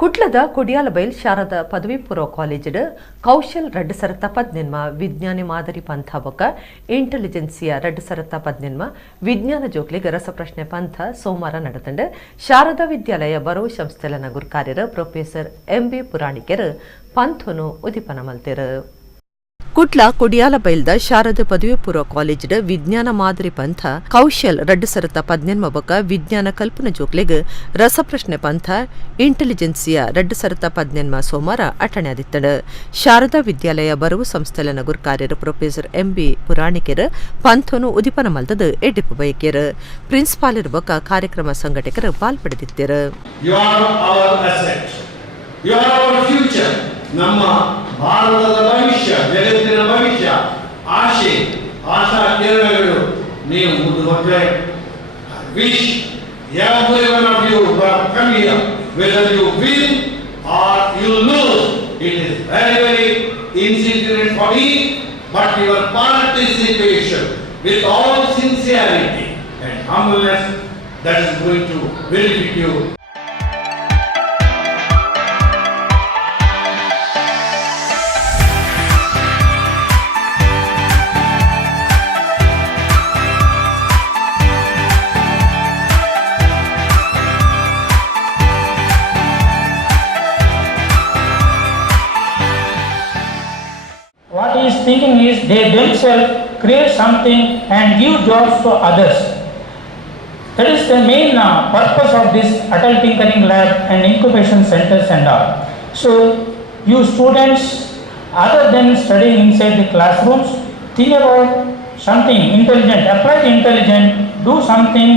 ಕುಟ್ಲದ ಕುಡಿಯಾಲಬೈಲ್ ಶಾರದಾ ಪದವಿ ಪೂರ್ವ college Kaushal red ಸರತ ಪದ್ನೆನ್ಮ ವಿಜ್ಞಾನಿ ಮಾದರಿ ಪಂಥ ಬೊಕ ಇಂಟೆಲಿಜೆನ್ಸಿಯ ರೆಡ್ ಸರತ ಪದ್ನೆನ್ಮ ವಿಜ್ಞಾನ ಜೋಕ್ಲಿಗೆ ರಸಪ್ರಶ್ನೆ ಪಂಥ ಸೋಮವಾರ ನಡೆದಂಡು ಶಾರದಾ ವಿದ್ಯಾಲಯ ಬರವು ಸಂಸ್ಥೆಲ ಗುರು ಕಾರ್ಯರು ಪ್ರೊಫೆಸರ್ ಎಂ.ಬಿ. ಪುರಾಣಿಕರು ಪಂಥನು ಉದಿಪನ ಮಲ್ತೆರು. ಕುಟ್ಲ ಕುಡಿಯಾಲಬೈಲ್ದ ಶಾರದಾ ಪದವಿ ಪೂರ್ವ ಕಾಲೇಜ್ ವಿಜ್ಞಾನ ಮಾದರಿ ಪಂಥ ಕೌಶಲ್ ರೆಡ್ ಸರತ ಪದ್ನೆನ್ಮ ಬೊಕ ವಿಜ್ಞಾನ ಕಲ್ಪನಾ ಜೋಕ್ಲೆಗ್ ರಸಪ್ರಶ್ನೆ ಪಂಥ ಇಂಟೆಲಿಜೆನ್ಸಿಯ ರೆಡ್ ಸರತ ಪದ್ನೆನ್ಮ ಸೋಮವಾರ ಅಟಣೆ ಆದಿತ್ತಡು. ಶಾರದಾ ವಿದ್ಯಾಲಯ ಬರವು ಸಂಸ್ಥೆಲ ಗುರು ಕಾರ್ಯರು ಪ್ರೊಫೆಸರ್ ಎಂ.ಬಿ. ಪುರಾಣಿಕರು ಪಂಥನು ಉದಿಪನ ಮಲ್ತದು ಎಡ್ಡಿಪು ಬಯಕೆರು. ಪ್ರಿನ್ಸಿಪಾಲರ್ ಬೊಕ ಕಾರ್ಯಕ್ರಮ ಸಂಘಟಕರು ಪಾಲ್ಪಡೆದಿದ್ದರು. ನಮ್ಮ ಭಾರತದ ಭವಿಷ್ಯ, ಜಗತ್ತಿನ ಭವಿಷ್ಯ, ಆಶಾ ಕಿರಣಗಳು ನೀವು ಮುಂದೆ ಬಂದರೆ wish every one of you who have come here, whether you win or you lose, it is very insignificant for me, but your participation with all sincerity and humbleness, that is going to benefit you. What he is thinking is they themselves create something and give jobs to others. That is the main purpose of this adult tinkering lab and incubation centers and all. So you students, other than studying inside the classrooms, think about something intelligent, apply the intelligent, do something